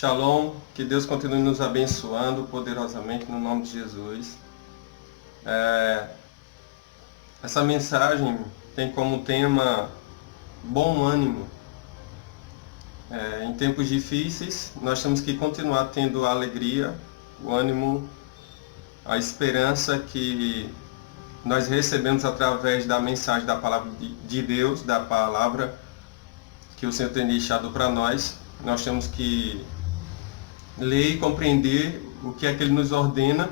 Shalom, que Deus continue nos abençoando poderosamente no nome de Jesus. Essa mensagem tem como tema bom ânimo. Em tempos difíceis, nós temos que continuar tendo a alegria, o ânimo, a esperança que nós recebemos através da mensagem da palavra de Deus, da palavra que o Senhor tem deixado para nós. Nós temos que ler e compreender o que é que Ele nos ordena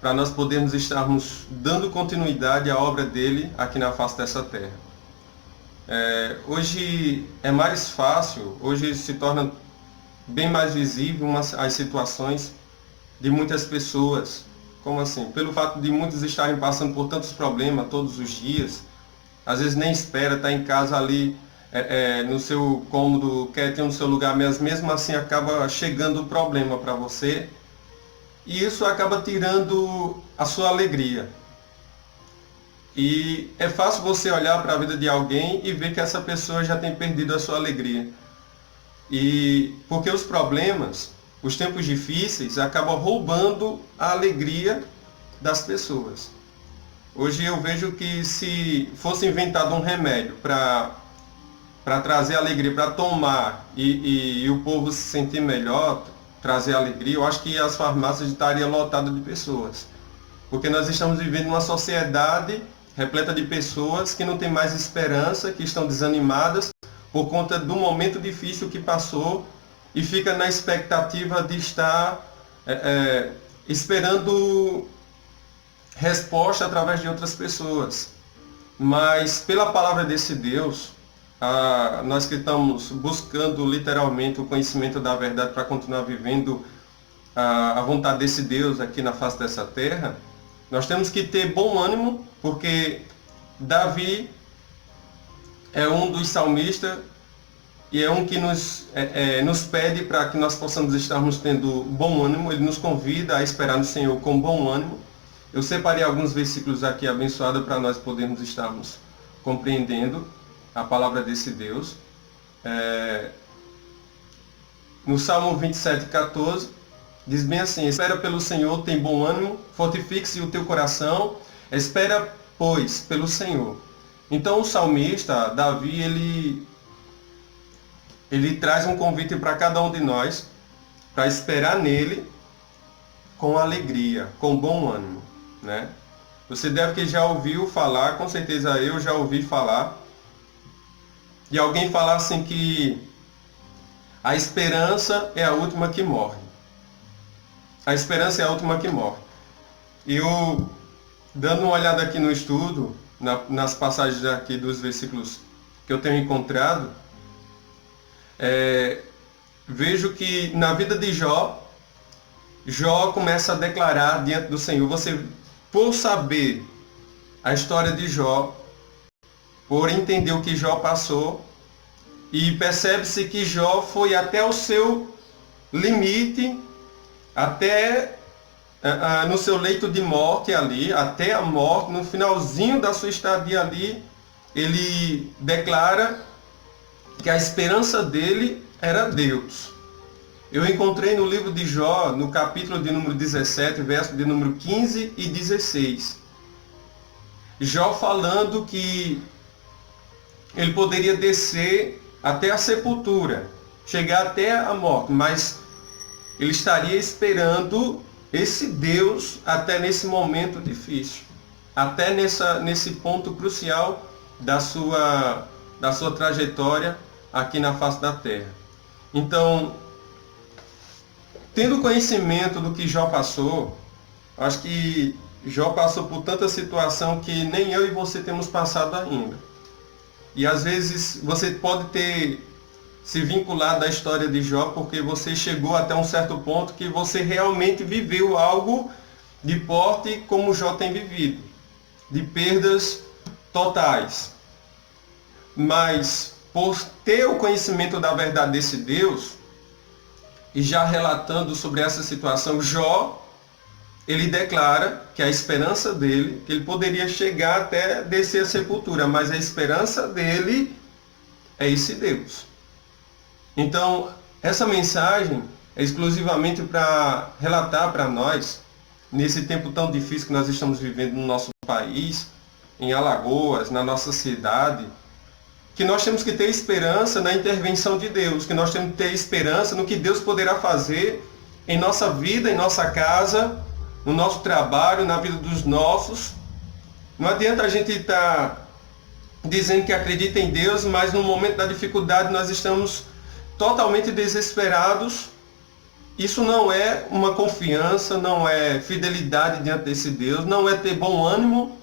para nós podermos estarmos dando continuidade à obra dEle aqui na face dessa terra. Hoje é mais fácil, hoje se torna bem mais visível as situações de muitas pessoas. Como assim? Pelo fato de muitos estarem passando por tantos problemas todos os dias, às vezes nem espera, está em casa ali no seu cômodo, quer ter no seu lugar, mas mesmo assim acaba chegando o problema para você, e isso acaba tirando a sua alegria. E é fácil você olhar para a vida de alguém e ver que essa pessoa já tem perdido a sua alegria. E porque os problemas, os tempos difíceis, acabam roubando a alegria das pessoas. Hoje eu vejo que se fosse inventado um remédio para trazer alegria, para tomar e o povo se sentir melhor, trazer alegria, eu acho que as farmácias estariam lotadas de pessoas. Porque nós estamos vivendo uma sociedade repleta de pessoas que não têm mais esperança, que estão desanimadas por conta do momento difícil que passou e fica na expectativa de estar esperando resposta através de outras pessoas. Mas pela palavra desse Deus, nós que estamos buscando literalmente o conhecimento da verdade para continuar vivendo a vontade desse Deus aqui na face dessa terra, nós temos que ter bom ânimo, porque Davi é um dos salmistas e é um que nos pede para que nós possamos estarmos tendo bom ânimo. Ele nos convida a esperar no Senhor com bom ânimo. Eu separei alguns versículos aqui abençoados para nós podermos estarmos compreendendo a palavra desse Deus. No Salmo 27:14, diz bem assim: espera pelo Senhor, tem bom ânimo, fortifique-se o teu coração, espera, pois, pelo Senhor. Então o salmista, Davi, ele traz um convite para cada um de nós, para esperar nele com alegria, com bom ânimo, né? Você deve que já ouviu falar, com certeza eu já ouvi falar, de alguém falar assim que a esperança é a última que morre. A esperança é a última que morre. Eu, dando uma olhada aqui no estudo, nas passagens aqui dos versículos que eu tenho encontrado, vejo que na vida de Jó começa a declarar diante do Senhor. Você, por saber a história de Jó, por entender o que Jó passou, e percebe-se que Jó foi até o seu limite, até no seu leito de morte ali, até a morte, no finalzinho da sua estadia ali, ele declara que a esperança dele era Deus. Eu encontrei no livro de Jó, no capítulo de número 17, verso de número 15 e 16, Jó falando que ele poderia descer até a sepultura, chegar até a morte, mas ele estaria esperando esse Deus até nesse momento difícil, até nesse ponto crucial da sua trajetória aqui na face da terra. Então, tendo conhecimento do que Jó passou, acho que Jó passou por tanta situação que nem eu e você temos passado ainda. E às vezes você pode ter se vinculado à história de Jó porque você chegou até um certo ponto que você realmente viveu algo de porte como Jó tem vivido, de perdas totais. Mas por ter o conhecimento da verdade desse Deus, e já relatando sobre essa situação, Jó, ele declara que a esperança dele, que ele poderia chegar até descer a sepultura, mas a esperança dele é esse Deus. Então, essa mensagem é exclusivamente para relatar para nós, nesse tempo tão difícil que nós estamos vivendo no nosso país, em Alagoas, na nossa cidade, que nós temos que ter esperança na intervenção de Deus, que nós temos que ter esperança no que Deus poderá fazer em nossa vida, em nossa casa, no nosso trabalho, na vida dos nossos. Não adianta a gente estar dizendo que acredita em Deus, mas no momento da dificuldade nós estamos totalmente desesperados. Isso não é uma confiança, não é fidelidade diante desse Deus, não é ter bom ânimo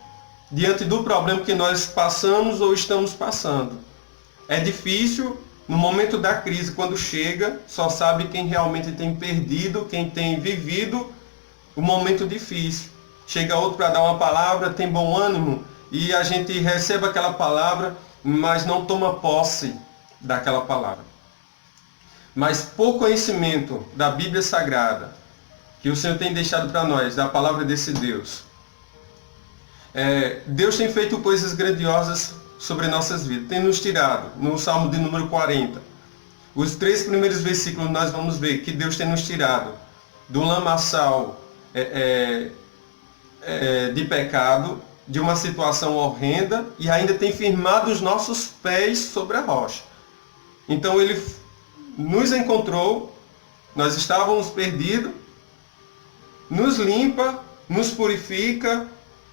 diante do problema que nós passamos ou estamos passando. É difícil, no momento da crise, quando chega, só sabe quem realmente tem perdido, quem tem vivido o momento difícil. Chega outro para dar uma palavra, tem bom ânimo, e a gente recebe aquela palavra, mas não toma posse daquela palavra. Mas por conhecimento da Bíblia Sagrada, que o Senhor tem deixado para nós, da palavra desse Deus, Deus tem feito coisas grandiosas sobre nossas vidas, tem nos tirado. No Salmo de número 40, os 3 primeiros versículos nós vamos ver que Deus tem nos tirado do lamaçal de pecado, de uma situação horrenda, e ainda tem firmado os nossos pés sobre a rocha. Então Ele nos encontrou, nós estávamos perdidos, nos limpa, nos purifica,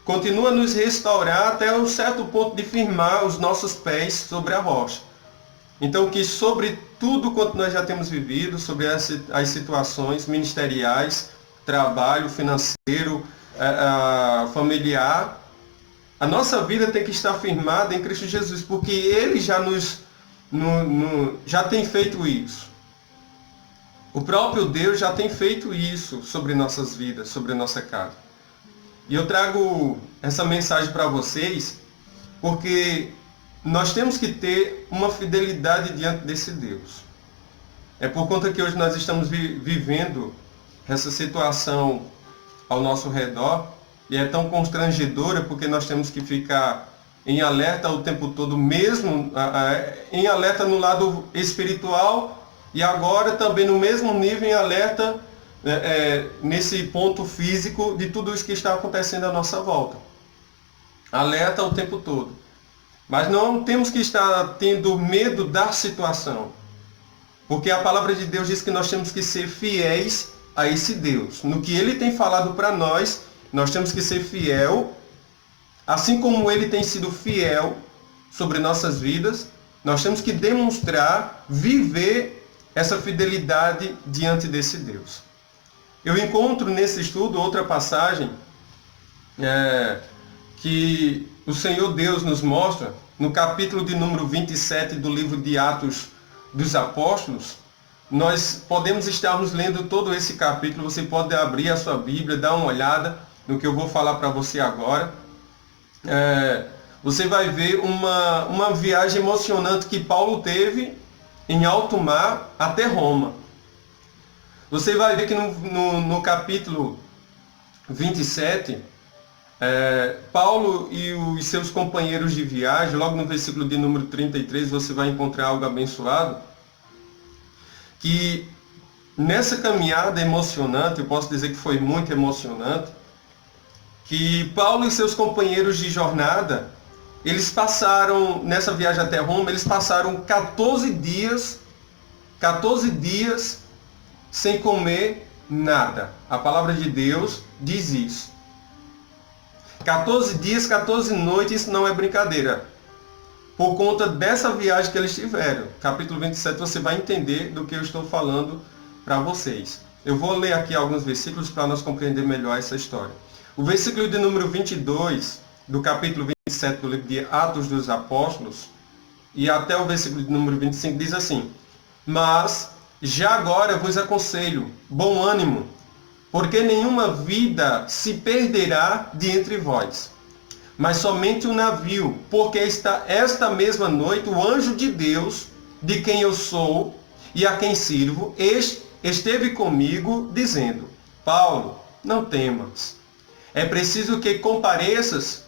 continua a nos restaurar até um certo ponto de firmar os nossos pés sobre a rocha. Então que sobre tudo quanto nós já temos vivido, sobre as situações ministeriais, trabalho, financeiro, familiar, a nossa vida tem que estar firmada em Cristo Jesus, porque Ele já já tem feito isso. O próprio Deus já tem feito isso sobre nossas vidas, sobre a nossa casa. E eu trago essa mensagem para vocês porque nós temos que ter uma fidelidade diante desse Deus. É por conta que hoje nós estamos vivendo essa situação ao nosso redor, e é tão constrangedora porque nós temos que ficar em alerta o tempo todo, mesmo em alerta no lado espiritual, e agora também no mesmo nível em alerta nesse ponto físico de tudo isso que está acontecendo à nossa volta. Alerta o tempo todo. Mas não temos que estar tendo medo da situação, porque a palavra de Deus diz que nós temos que ser fiéis a esse Deus. No que Ele tem falado para nós, nós temos que ser fiel, assim como Ele tem sido fiel sobre nossas vidas. Nós temos que demonstrar, viver essa fidelidade diante desse Deus. Eu encontro nesse estudo outra passagem que o Senhor Deus nos mostra no capítulo de número 27 do livro de Atos dos Apóstolos. Nós podemos estarmos lendo todo esse capítulo, você pode abrir a sua Bíblia, dar uma olhada no que eu vou falar para você agora. Você vai ver uma viagem emocionante que Paulo teve em alto mar até Roma. Você vai ver que no capítulo 27, Paulo e os seus companheiros de viagem, logo no versículo de número 33, você vai encontrar algo abençoado, que nessa caminhada emocionante, eu posso dizer que foi muito emocionante, que Paulo e seus companheiros de jornada, eles passaram, nessa viagem até Roma, eles passaram 14 dias sem comer nada. A palavra de Deus diz isso. 14 dias, 14 noites, isso não é brincadeira. Por conta dessa viagem que eles tiveram. Capítulo 27, você vai entender do que eu estou falando para vocês. Eu vou ler aqui alguns versículos para nós compreender melhor essa história. O versículo de número 22, do capítulo 27 do livro de Atos dos Apóstolos, e até o versículo de número 25, diz assim: Mas já agora vos aconselho, bom ânimo, porque nenhuma vida se perderá de entre vós, mas somente o navio, porque esta mesma noite o anjo de Deus, de quem eu sou e a quem sirvo, esteve comigo, dizendo: Paulo, não temas, é preciso que compareças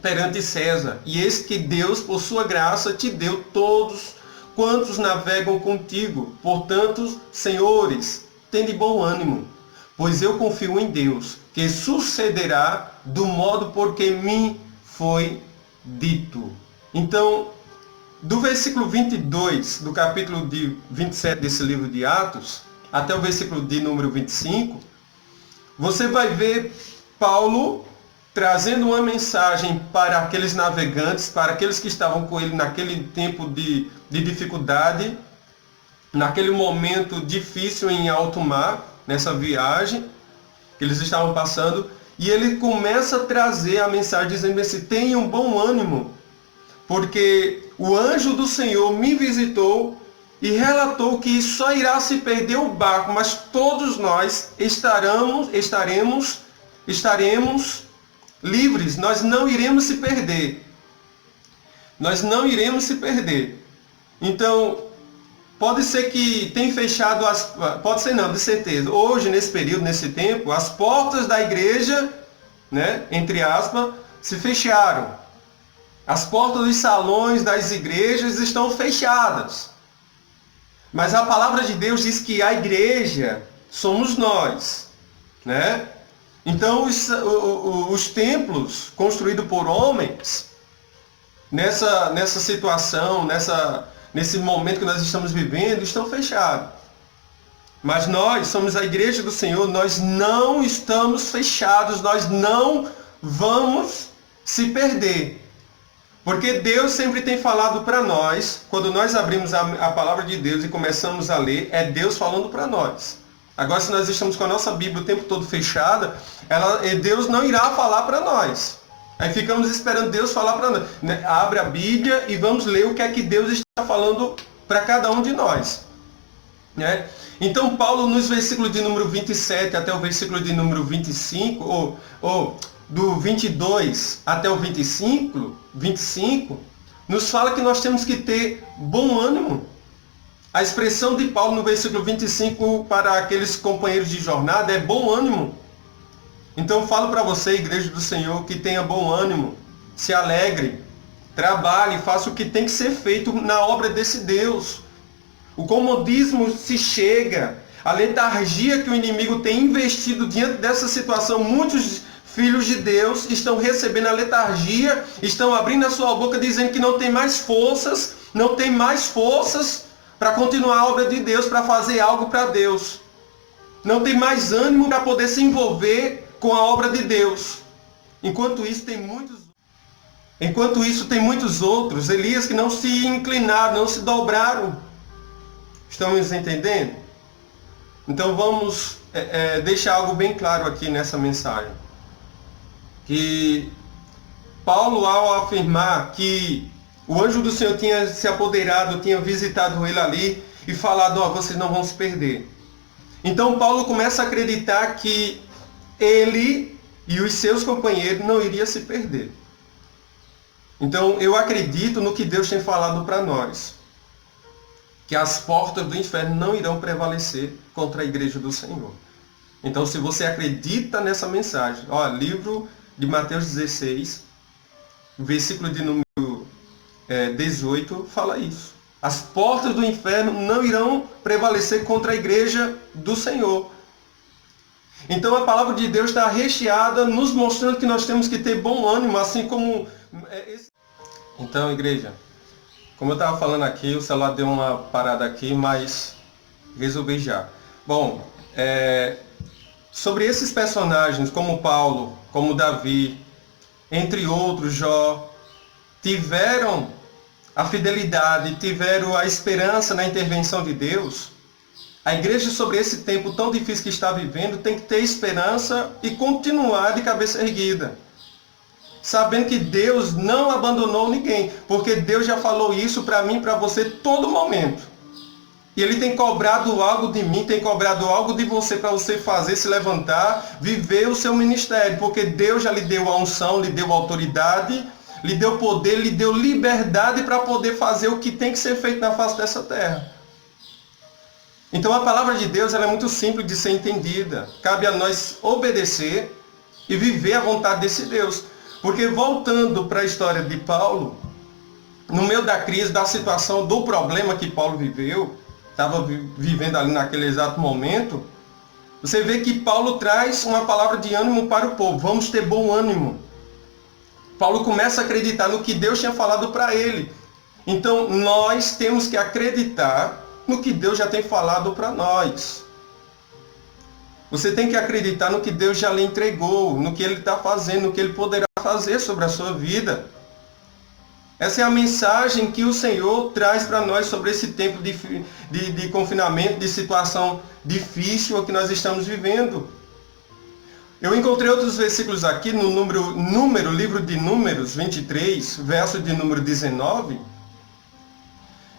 perante César, e eis que Deus, por sua graça, te deu todos quantos navegam contigo. Portanto, senhores, tende bom ânimo, pois eu confio em Deus, que sucederá do modo por que me foi dito. Então, do versículo 22 do capítulo 27 desse livro de Atos, até o versículo de número 25, você vai ver Paulo trazendo uma mensagem para aqueles navegantes, para aqueles que estavam com ele naquele tempo de dificuldade, naquele momento difícil em alto mar, nessa viagem que eles estavam passando, e ele começa a trazer a mensagem dizendo assim: tenham bom ânimo, porque o anjo do Senhor me visitou e relatou que só irá se perder o barco, mas todos nós estaremos livres, nós não iremos se perder. Nós não iremos se perder. Então, pode ser que tenha fechado pode ser não, de certeza. Hoje, nesse período, nesse tempo, as portas da igreja, né, entre aspas, se fecharam. As portas dos salões das igrejas estão fechadas. Mas a palavra de Deus diz que a igreja somos nós, né? Então, os templos construídos por homens, nessa situação, nesse momento que nós estamos vivendo, estão fechados. Mas nós somos a igreja do Senhor, nós não estamos fechados, nós não vamos se perder. Porque Deus sempre tem falado para nós, quando nós abrimos a palavra de Deus e começamos a ler, é Deus falando para nós. Agora, se nós estamos com a nossa Bíblia o tempo todo fechada, Deus não irá falar para nós. Aí ficamos esperando Deus falar para nós. Abre a Bíblia e vamos ler o que é que Deus está falando para cada um de nós. Né? Então, Paulo, nos versículos de número 27 até o versículo de número 25, ou do 22 até o 25, nos fala que nós temos que ter bom ânimo. A expressão de Paulo no versículo 25 para aqueles companheiros de jornada é bom ânimo. Então eu falo para você, igreja do Senhor, que tenha bom ânimo, se alegre, trabalhe, faça o que tem que ser feito na obra desse Deus. O comodismo se chega, a letargia que o inimigo tem investido diante dessa situação, muitos filhos de Deus estão recebendo a letargia, estão abrindo a sua boca dizendo que não tem mais forças, para continuar a obra de Deus, para fazer algo para Deus. Não tem mais ânimo para poder se envolver com a obra de Deus. Enquanto isso, tem muitos outros, Elias, que não se inclinaram, não se dobraram. Estamos entendendo? Então vamos deixar algo bem claro aqui nessa mensagem. Que Paulo, ao afirmar que o anjo do Senhor tinha se apoderado, tinha visitado ele ali e falado: vocês não vão se perder. Então Paulo começa a acreditar que ele e os seus companheiros não iriam se perder. Então eu acredito no que Deus tem falado para nós, que as portas do inferno não irão prevalecer contra a igreja do Senhor. Então, se você acredita nessa mensagem, livro de Mateus 16, versículo de número 18, fala isso. As portas do inferno não irão prevalecer contra a igreja do Senhor. Então a palavra de Deus está recheada, nos mostrando que nós temos que ter bom ânimo, assim como... Então, igreja, como eu estava falando aqui, o celular deu uma parada aqui, mas resolvi já. Bom, sobre esses personagens, como Paulo, como Davi, entre outros, Jó, tiveram a fidelidade, tiveram a esperança na intervenção de Deus. A igreja, sobre esse tempo tão difícil que está vivendo, tem que ter esperança e continuar de cabeça erguida, sabendo que Deus não abandonou ninguém, porque Deus já falou isso para mim e para você todo momento. E Ele tem cobrado algo de mim, tem cobrado algo de você, para você fazer, se levantar, viver o seu ministério, porque Deus já lhe deu a unção, lhe deu a autoridade, lhe deu poder, lhe deu liberdade para poder fazer o que tem que ser feito na face dessa terra. Então a palavra de Deus, ela é muito simples de ser entendida. Cabe a nós obedecer e viver a vontade desse Deus. Porque voltando para a história de Paulo, no meio da crise, da situação, do problema que Paulo viveu, estava vivendo ali naquele exato momento, Você vê que Paulo traz uma palavra de ânimo para o povo. Vamos ter bom ânimo. Paulo começa a acreditar no que Deus tinha falado para ele. Então, nós temos que acreditar no que Deus já tem falado para nós. Você tem que acreditar no que Deus já lhe entregou, no que Ele está fazendo, no que Ele poderá fazer sobre a sua vida. Essa é a mensagem que o Senhor traz para nós sobre esse tempo de confinamento, de situação difícil que nós estamos vivendo. Eu encontrei outros versículos aqui no livro de Números 23, verso de número 19,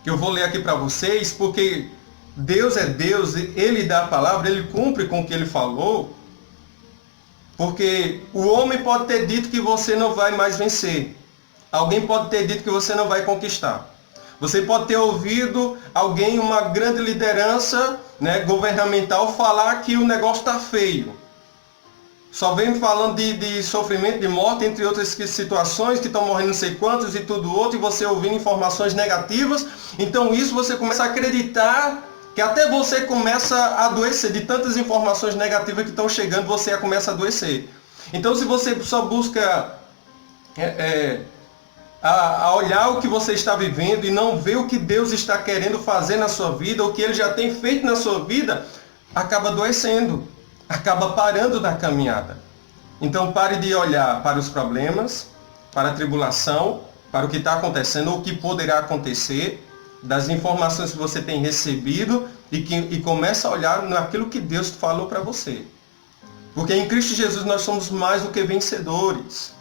que eu vou ler aqui para vocês, porque Deus é Deus, Ele dá a palavra, Ele cumpre com o que Ele falou, porque o homem pode ter dito que você não vai mais vencer. Alguém pode ter dito que você não vai conquistar. Você pode ter ouvido alguém, uma grande liderança, né, governamental, falar que o negócio está feio. Só vem falando de sofrimento, de morte, entre outras situações, que estão morrendo não sei quantos e tudo outro, e você ouvindo informações negativas. Então isso você começa a acreditar, que até você começa a adoecer. De tantas informações negativas que estão chegando, você começa a adoecer. Então se você só busca a olhar o que você está vivendo e não ver o que Deus está querendo fazer na sua vida, o que Ele já tem feito na sua vida, acaba adoecendo, acaba parando na caminhada. Então pare de olhar para os problemas, para a tribulação, para o que está acontecendo, ou o que poderá acontecer, das informações que você tem recebido, e comece a olhar naquilo que Deus falou para você. Porque em Cristo Jesus nós somos mais do que vencedores.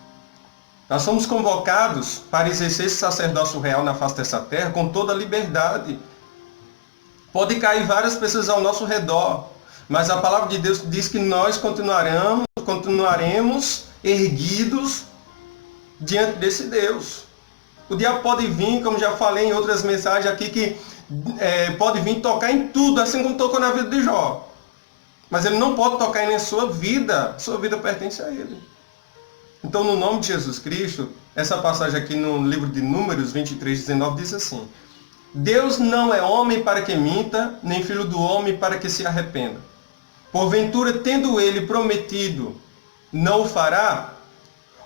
Nós somos convocados para exercer esse sacerdócio real na face dessa terra com toda a liberdade. Pode cair várias pessoas ao nosso redor, mas a palavra de Deus diz que nós continuaremos erguidos diante desse Deus. O diabo pode vir, como já falei em outras mensagens aqui, que pode vir tocar em tudo, assim como tocou na vida de Jó. Mas ele não pode tocar em sua vida pertence a ele. Então, no nome de Jesus Cristo, essa passagem aqui no livro de Números 23, 19 diz assim: Deus não é homem para que minta, nem filho do homem para que se arrependa. Porventura, tendo ele prometido, não o fará?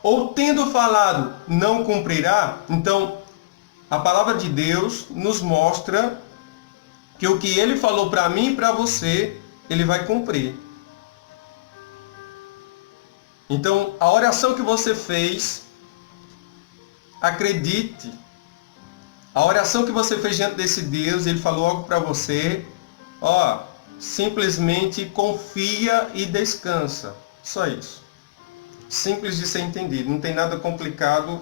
Ou tendo falado, não cumprirá? Então, a palavra de Deus nos mostra que o que Ele falou para mim e para você, Ele vai cumprir. Então, a oração que você fez, acredite. A oração que você fez diante desse Deus, Ele falou algo para você, simplesmente confia e descansa. Só isso. Simples de ser entendido. Não tem nada complicado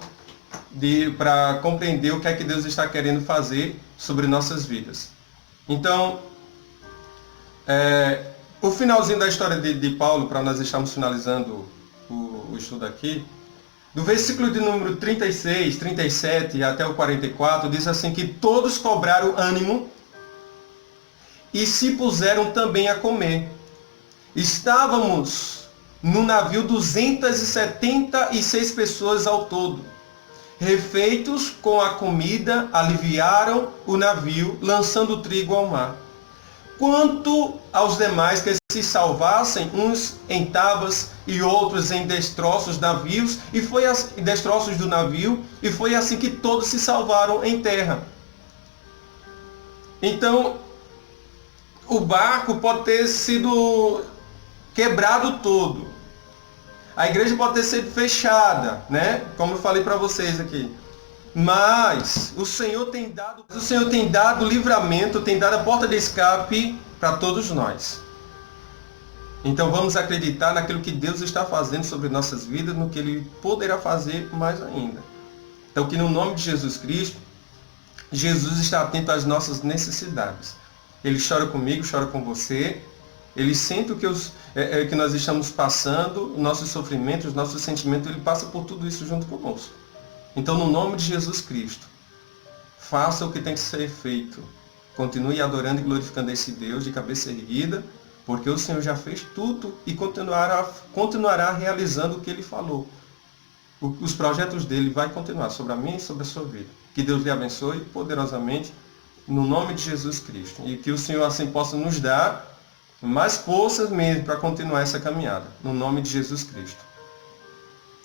para compreender o que é que Deus está querendo fazer sobre nossas vidas. Então, o finalzinho da história de Paulo, para nós estarmos finalizando o estudo aqui, do versículo de número 36, 37 até o 44, diz assim que todos cobraram ânimo e se puseram também a comer. Estávamos no navio 276 pessoas ao todo. Refeitos com a comida, aliviaram o navio, lançando trigo ao mar. Quanto aos demais que se salvassem, uns em tábuas e outros em destroços navios, destroços do navio, e foi assim que todos se salvaram em terra. Então, o barco pode ter sido quebrado todo. A igreja pode ter sido fechada, né? Como eu falei para vocês aqui. Mas o Senhor tem dado livramento, tem dado a porta de escape para todos nós. Então vamos acreditar naquilo que Deus está fazendo sobre nossas vidas, no que Ele poderá fazer mais ainda. Então que no nome de Jesus Cristo, Jesus está atento às nossas necessidades. Ele chora comigo, chora com você. Ele sente o que nós estamos passando, nossos sofrimentos, nossos sentimentos, Ele passa por tudo isso junto conosco. Então, no nome de Jesus Cristo, faça o que tem que ser feito. Continue adorando e glorificando esse Deus de cabeça erguida, porque o Senhor já fez tudo e continuará realizando o que Ele falou. Os projetos dele vai continuar sobre a minha e sobre a sua vida. Que Deus lhe abençoe poderosamente, no nome de Jesus Cristo. E que o Senhor assim possa nos dar mais forças mesmo para continuar essa caminhada. No nome de Jesus Cristo.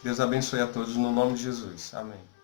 Deus abençoe a todos no nome de Jesus. Amém.